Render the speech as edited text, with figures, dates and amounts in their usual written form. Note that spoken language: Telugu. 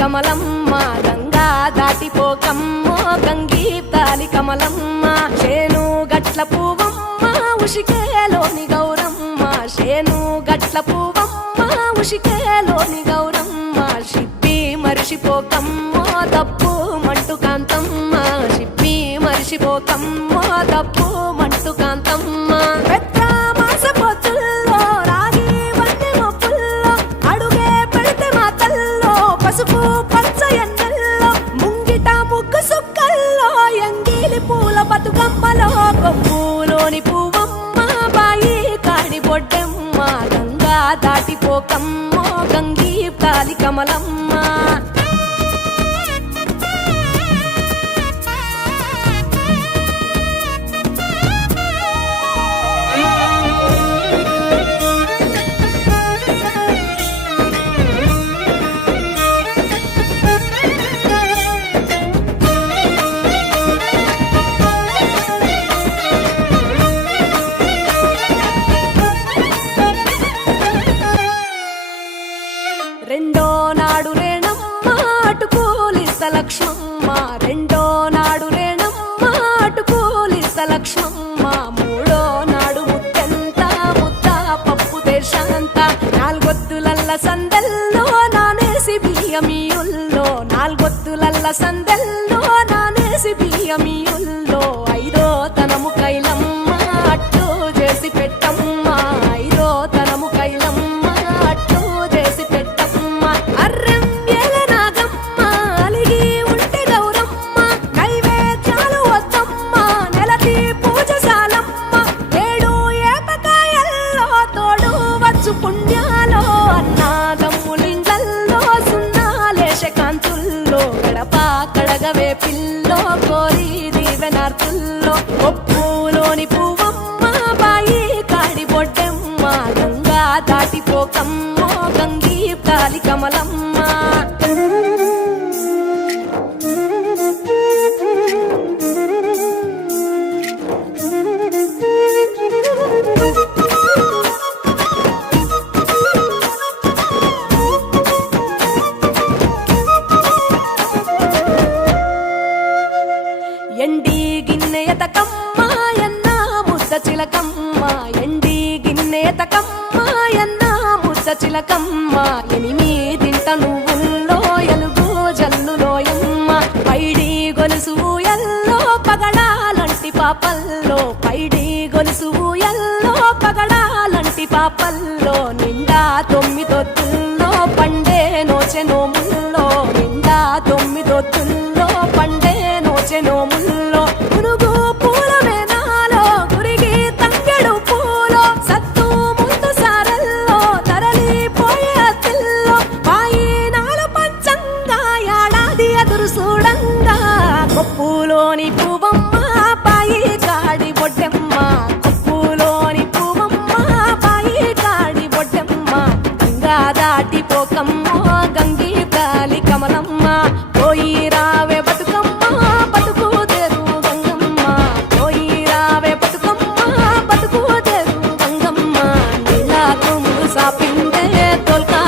కమలమ్మ గంగా దాటిపోకమ్మో గంగీతాలి కమలమ్మ శేను గట్ల పువ్వమ్మ ఉషికేలోని గౌరమ్మ శేను గట్ల పువ్వమ్మ ఉషికేలోని గౌరమ్మ షిప్పి మరిషిపోకమ్మో తప్పు మంటు కాంతమ్మ షిప్పి మరిషిపోకమ్మో తప్పు మంటు కాంతమ్మ పసుపు పచ్చ ఎన్నెల్లో ముంగిట ముగ్గు సుక్కల్లో ఎంగిలి పూల బతుకమ్మలో కొమ్ములోని పువ్వమ్మ బాయి కాడి బొడ్డెమ్మ గంగా దాటిపోకమ్మో గంగీ తాలి కమలమ్మ రెండో నాడు రేణమ్మ అటుకూలిస్త లక్ష్మమ్మ రెండో నాడు రేణమ్మ అటుకూలిస్త లక్ష్మమ్మ మూడో నాడు ముత్తెంత ముద్ద పప్పు దేశంత నాలుగొత్తులల్ల సందెల్లో నానేసి బియ్యమియుల్లో నాలుగొత్తులల్ల సందెల్లో నానేసి బియ్యమియుల్లో ఐదో తనము కైలమ్మ అట్టు చేసి పెట్టమ్మ ఐదో తనము కైలమ్మ అట్టు చేసి అర్రం ఏల నాగమ్మ అలిగి ఉంటే గౌరమ్మ నైవేద్యాలు వద్దమ్మ నెలకి పూజశాలమ్మ ఏడు ఏపకాయల్లో తోడు వచ్చు పుణ్యాలో అన్నాదమ్ములింగల్లో సున్నాలేశ కాంతుల్లో గడప కడగవే పిల్లో కోరి దీవెనార్తుల్లో ఒప్పులోని పువ్వమ్మ బాయి కాడి బొడ్డెమ్మ గంగా దాటిపోకమ్మో గంగీ తాలి కమలమ్మ ఎండి గిన్నెయతకమ్మ ఎన్న ముద్ద చిలకమ్మ ఎండి గిన్నెయతకమ్మ ఎన్న ముద్ద చిలకమ్మ ఎనిమిదింట నువ్వుల్లో ఎలుగు జల్లులోయమ్మ పైడి గొలుసు ఎల్లో పగడాలంటి పాపల్లో పైడి గొలుసు ఎల్లో పగడాలంటి పాపల్లో నిండా తొమ్మిదొత్తుల్లో పండే నోచె నోముల్లో నిండా తొమ్మిదొత్తుల్లో పండే నోచె నోముల్లో పునుగు పూల మేనాలో గురిగి తంగెడు పూలో సత్తు ముందు సారల్లో తరలిపోయే అతిల్లో పాయి నాలు పంచంగా ఏడాది ఎదురు చూడంగా కొప్పులోని పువ్వమ్మ పాయి కాడి బొడ్డెమ్మ కొప్పులోని పువ్వమ్మ పాయి కాడి బొడ్డెమ్మ గంగా దాటిపోకమ్మో గంగీ తాలి కమలమ్మ పోయి రావే బతుకమ్మ బతుకు తెరు గంగమ్మ పోయి రావే బతుకమ్మ బతుకు తెరు గంగమ్మ నీలా తుమ్ము సాపిందే తొల్కా